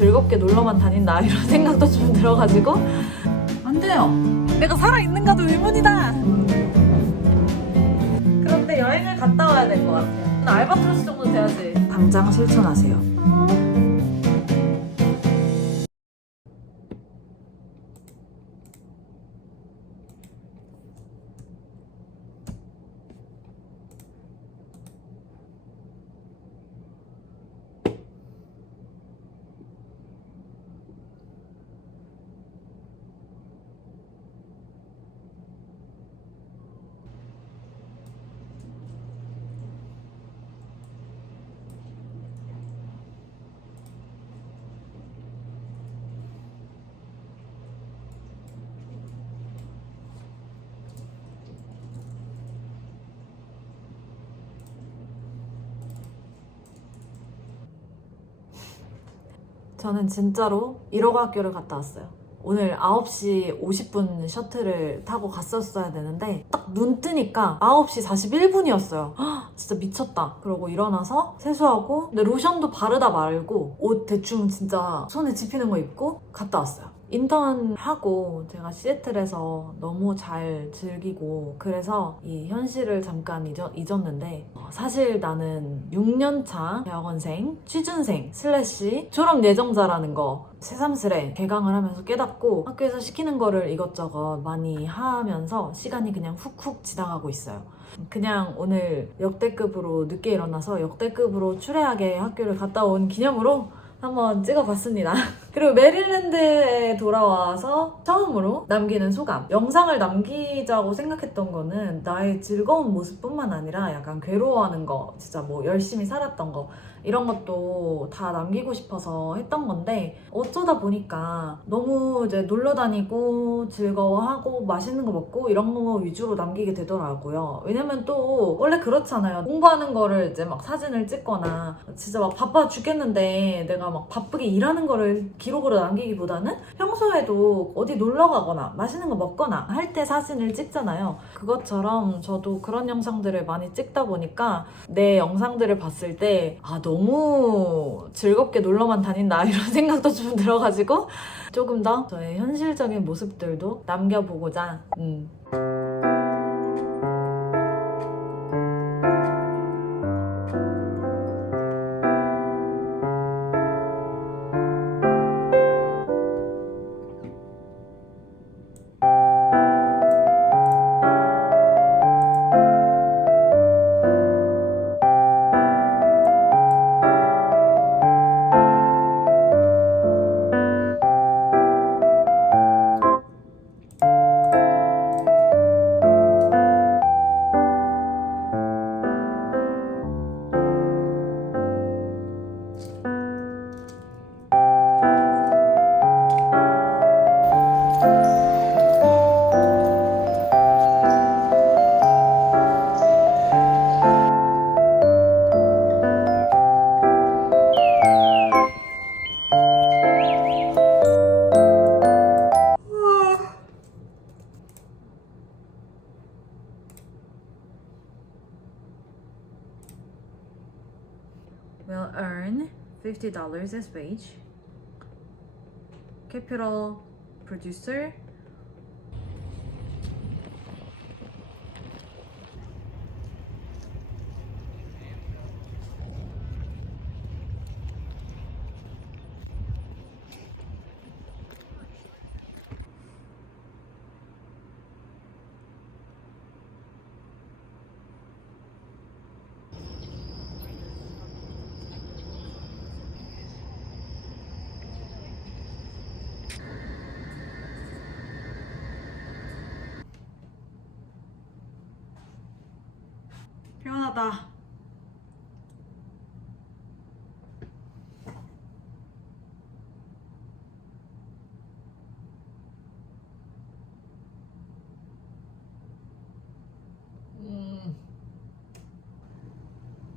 즐겁게 놀러만 다닌다 이런 생각도 좀 들어가지고 안 돼요. 내가 살아있는가도 의문이다. 그런데 여행을 갔다 와야 될 것 같아요. 알바트로스 정도 돼야지. 당장 실천하세요. 저는 진짜로 1호 학교를 갔다 왔어요. 오늘 9시 50분 셔틀을 타고 갔었어야 되는데 딱 눈 뜨니까 9시 41분이었어요. 진짜 미쳤다. 그러고 일어나서 세수하고 근데 로션도 바르다 말고 옷 대충 진짜 손에 집히는 거 입고 갔다 왔어요. 인턴하고 제가 시애틀에서 너무 잘 즐기고 그래서 이 현실을 잠깐 잊었는데 사실 나는 6년차 대학원생, 취준생 슬래시 졸업 예정자라는 거 새삼스레 개강을 하면서 깨닫고 학교에서 시키는 거를 이것저것 많이 하면서 시간이 그냥 훅훅 지나가고 있어요. 그냥 오늘 역대급으로 늦게 일어나서 역대급으로 추레하게 학교를 갔다 온 기념으로 한번 찍어봤습니다. 그리고 메릴랜드에 돌아와서 처음으로 남기는 소감. 영상을 남기자고 생각했던 거는 나의 즐거운 모습뿐만 아니라 약간 괴로워하는 거, 진짜 뭐 열심히 살았던 거 이런 것도 다 남기고 싶어서 했던 건데 어쩌다 보니까 너무 이제 놀러 다니고 즐거워하고 맛있는 거 먹고 이런 거 위주로 남기게 되더라고요. 왜냐면 또 원래 그렇잖아요. 공부하는 거를 이제 막 사진을 찍거나 진짜 막 바빠 죽겠는데 내가 막 바쁘게 일하는 거를 기록으로 남기기보다는 평소에도 어디 놀러 가거나 맛있는 거 먹거나 할 때 사진을 찍잖아요. 그것처럼 저도 그런 영상들을 많이 찍다 보니까 내 영상들을 봤을 때 너무 즐겁게 놀러만 다닌다 이런 생각도 좀 들어가지고 조금 더 저의 현실적인 모습들도 남겨보고자 will earn $50 as wage. Capital producer. 피곤하다.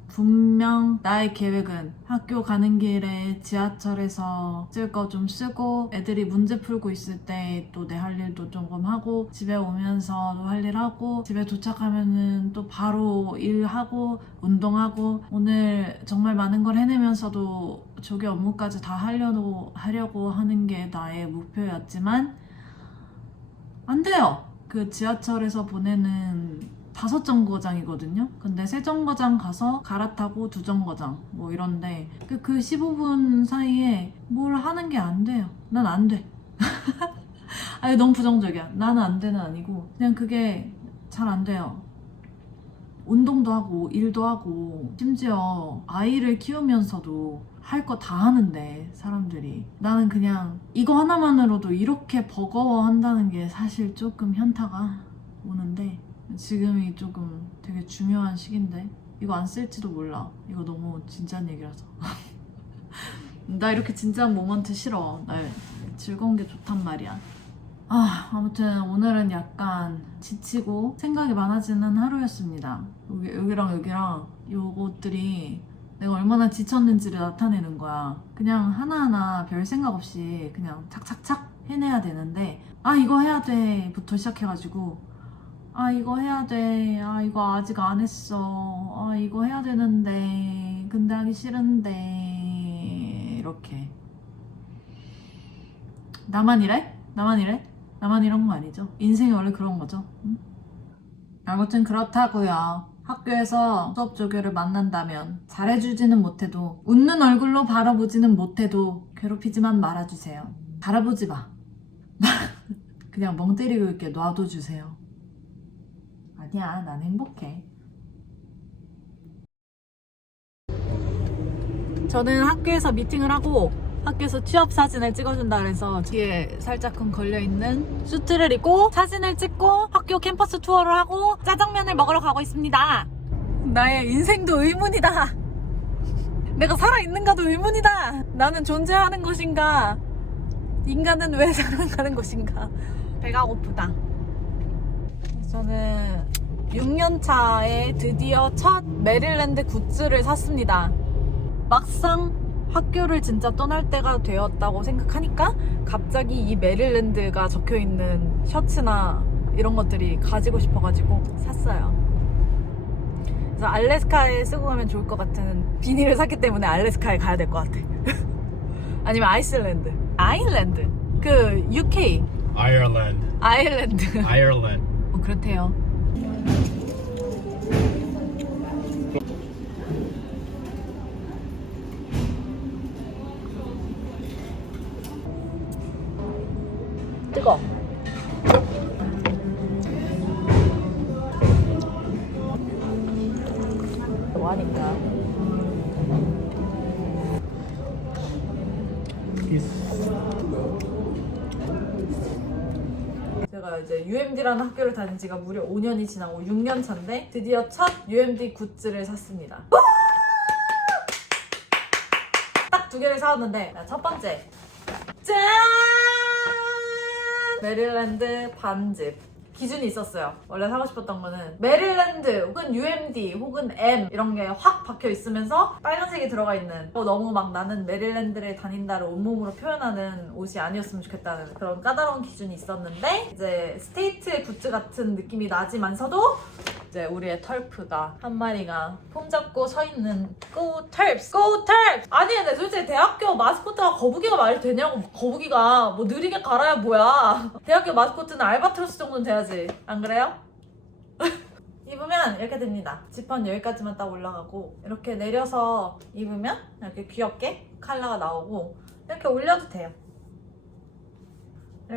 분명 나의 계획은 학교 가는 길에 지하철에서 쓸 거 좀 쓰고 애들이 문제 풀고 있을 때 또 내 할 일도 조금 하고 집에 오면서 또 할 일 하고 집에 도착하면은 또 바로 일하고 운동하고 오늘 정말 많은 걸 해내면서도 조개 업무까지 다 하려고 하는 게 나의 목표였지만 안 돼요. 그 지하철에서 보내는 5정거장이거든요. 근데 3정거장 가서 갈아타고 2정거장 뭐 이런데 그 15분 사이에 뭘 하는 게 안 돼요. 난 안 돼. 아니 너무 부정적이야. 나는 안 되는 아니고 그냥 그게 잘 안 돼요. 운동도 하고 일도 하고 심지어 아이를 키우면서도 할 거 다 하는데 사람들이 나는 그냥 이거 하나만으로도 이렇게 버거워한다는 게 사실 조금 현타가 오는데 지금이 조금 되게 중요한 시기인데 이거 안 쓸지도 몰라. 이거 너무 진지한 얘기라서 나 이렇게 진지한 모먼트 싫어. 나 즐거운 게 좋단 말이야. 아무튼 오늘은 약간 지치고 생각이 많아지는 하루였습니다. 여기랑 요것들이 내가 얼마나 지쳤는지를 나타내는 거야. 그냥 하나하나 별 생각 없이 그냥 착착착 해내야 되는데 이거 해야 돼 부터 시작해가지고 이거 해야 돼. 이거 아직 안 했어. 이거 해야 되는데 근데 하기 싫은데 이렇게 나만 이래? 나만 이런 거 아니죠? 인생이 원래 그런 거죠. 응? 아무튼 그렇다고요. 학교에서 수업 조교를 만난다면 잘해주지는 못해도 웃는 얼굴로 바라보지는 못해도 괴롭히지만 말아주세요. 바라보지 마. 그냥 멍 때리고 있게 놔둬주세요. 아니야, 난 행복해. 저는 학교에서 미팅을 하고 학교에서 취업 사진을 찍어준다 그래서 뒤에 살짝쿵 걸려있는 수트를 입고 사진을 찍고 학교 캠퍼스 투어를 하고 짜장면을 먹으러 가고 있습니다. 나의 인생도 의문이다. 내가 살아있는가도 의문이다. 나는 존재하는 것인가? 인간은 왜 살아가는 것인가? 배가 고프다. 저는 6년차에 드디어 첫 메릴랜드 굿즈를 샀습니다. 막상 학교를 진짜 떠날 때가 되었다고 생각하니까 갑자기 이 메릴랜드가 적혀있는 셔츠나 이런 것들이 가지고 싶어가지고 샀어요. 그래서 알래스카에 쓰고 가면 좋을 것 같은 비닐을 샀기 때문에 알래스카에 가야 될 것 같아. 아니면 아일랜드 그 UK 아일랜드 뭐 그렇대요. 뜨거. 뭐하니까? 제가 이제 UMD라는 학교를 다닌 지가 무려 5년이 지나고 6년 차인데 드디어 첫 UMD 굿즈를 샀습니다. 딱 2개를 사왔는데 첫 번째 짠! 메릴랜드 반집. 기준이 있었어요. 원래 사고 싶었던 거는 메릴랜드 혹은 UMD 혹은 M 이런 게 확 박혀 있으면서 빨간색이 들어가 있는 너무 막 나는 메릴랜드를 다닌다를 온몸으로 표현하는 옷이 아니었으면 좋겠다는 그런 까다로운 기준이 있었는데 이제 스테이트 굿즈 같은 느낌이 나지만서도 이제 우리의 털프가 한 마리가 폼 잡고 서 있는 Go Terps! Go Terps! 아니 근데 도대체 대학교 마스코트가 거북이가 말이 되냐고. 거북이가 뭐 느리게 갈아야 뭐야. 대학교 마스코트는 알바트로스 정도는 돼야지. 안 그래요? 입으면 이렇게 됩니다. 지퍼는 여기까지만 딱 올라가고 이렇게 내려서 입으면 이렇게 귀엽게 컬러가 나오고 이렇게 올려도 돼요.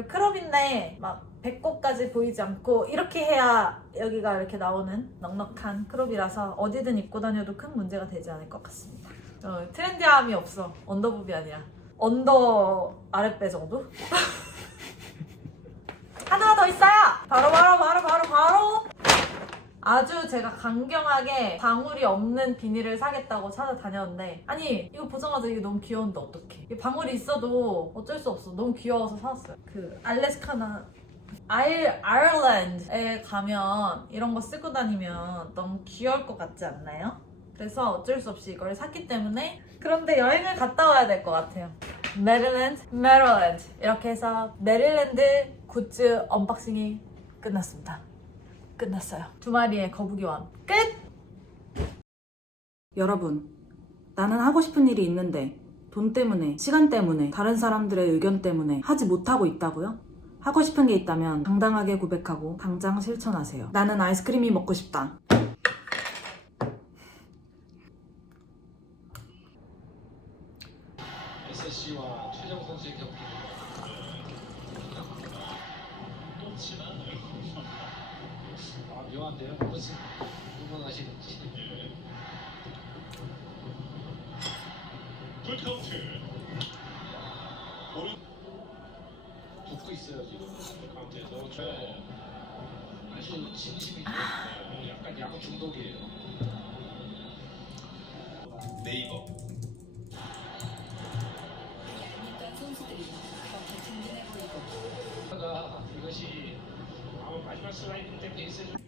크롭인데 막 배꼽까지 보이지 않고 이렇게 해야 여기가 이렇게 나오는 넉넉한 크롭이라서 어디든 입고 다녀도 큰 문제가 되지 않을 것 같습니다. 트렌디함이 없어. 언더부비 아니라 언더 아랫배 정도? 하나 더 있어요! 바로 아주 제가 강경하게 방울이 없는 비닐을 사겠다고 찾아다녔는데 아니 이거 보자마자 이게 너무 귀여운데 어떡해. 방울이 있어도 어쩔 수 없어. 너무 귀여워서 샀어요. 그 알래스카나 아일랜드에 가면 이런 거 쓰고 다니면 너무 귀여울 것 같지 않나요? 그래서 어쩔 수 없이 이걸 샀기 때문에 그런데 여행을 갔다 와야 될 것 같아요. 메릴랜드 이렇게 해서 메릴랜드 굿즈 언박싱이 끝났습니다. 끝났어요. 2마리의 거북이와 끝! 여러분, 나는 하고 싶은 일이 있는데 돈 때문에, 시간 때문에, 다른 사람들의 의견 때문에 하지 못하고 있다고요? 하고 싶은 게 있다면 당당하게 고백하고 당장 실천하세요. 나는 아이스크림이 먹고 싶다. SSC와 최정 선수의 경기. 놓치나? 묘한데요. 무슨 응원하시는지. 풀카운트. 오른 붙고 있어요 지금 카운트에서. 아주 진심이 약간 야구 중독이에요. 네이버. 이것이 아마 마지막 슬라이딩 때 베이스를